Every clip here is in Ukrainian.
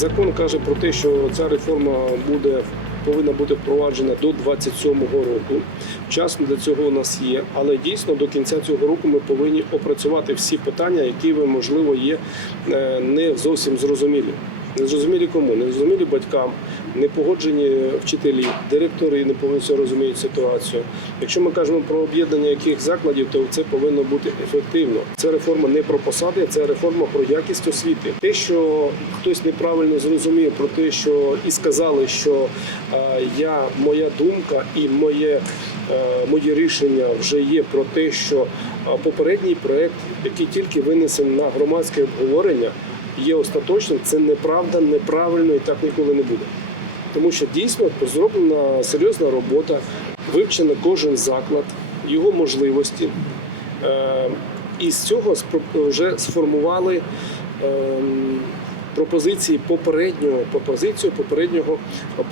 Закон каже про те, що ця реформа буде повинна бути впроваджена до 27-го року. Час для цього у нас є, але дійсно до кінця цього року ми повинні опрацювати всі питання, які можливо є е, не зовсім зрозумілі. Не зрозумілі кому, не зрозумілі батькам, не погоджені вчителі, директори не повністю розуміють ситуацію. Якщо ми кажемо про об'єднання яких закладів, то це повинно бути ефективно. Це реформа не про посади, це реформа про якість освіти. Те, що хтось неправильно зрозумів про те, що і сказали, що я моя думка і моє, е, мої рішення вже є про те, що попередній проект, який тільки винесений на громадське обговорення є остаточним, це неправда, неправильно і так ніколи не буде. Тому що дійсно зроблена серйозна робота, вивчено кожен заклад, його можливості. Е, І з цього вже сформували ем, пропозиції попереднього пропозицію попереднього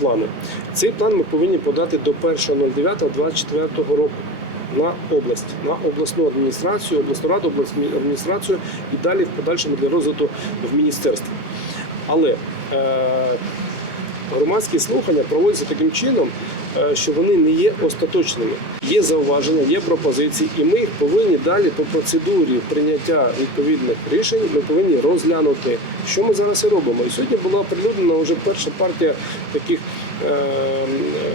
плану. Цей план ми повинні подати до 1.09.24 року на область, на обласну адміністрацію, обласну раду, обласну адміністрацію і далі в подальшому для розвитку в міністерстві. Але е, громадські слухання проводяться таким чином, е, що вони не є остаточними. Є зауваження, є пропозиції, і ми їх повинні далі по процедурі прийняття відповідних рішень. Ми повинні розглянути, що ми зараз і робимо. І сьогодні була оприлюднена вже перша партія таких е,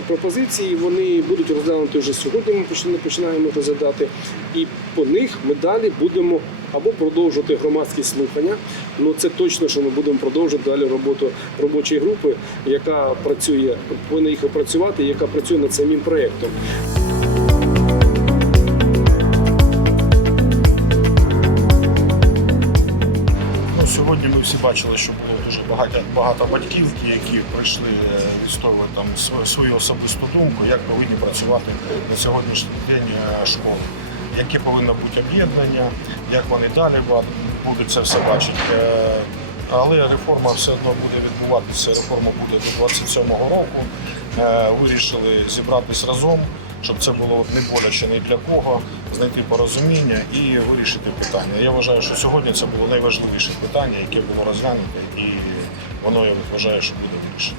пропозицій. Вони будуть розглянуті вже сьогодні. Ми починаємо розглядати, і по них ми далі будемо або продовжувати громадські слухання. Ну це точно, що ми будемо продовжувати далі роботу робочої групи, яка працює, повинна їх опрацювати, яка працює над самим проєктом. Ну, сьогодні ми всі бачили, що було дуже багато, багато батьків, які прийшли е, відстоювати там свою, особисту думку, як повинні працювати на сьогоднішній день е, школи, яке повинно бути об'єднання, як вони далі будуть це все бачити. Е, Але реформа все одно буде відбуватися. Реформа буде до 27-го року. Е, Вирішили зібратись разом, щоб це було не боляче ні для кого, знайти порозуміння і вирішити питання. Я вважаю, що сьогодні це було найважливіше питання, яке було розглянуте, і воно я вважаю, що буде вирішено.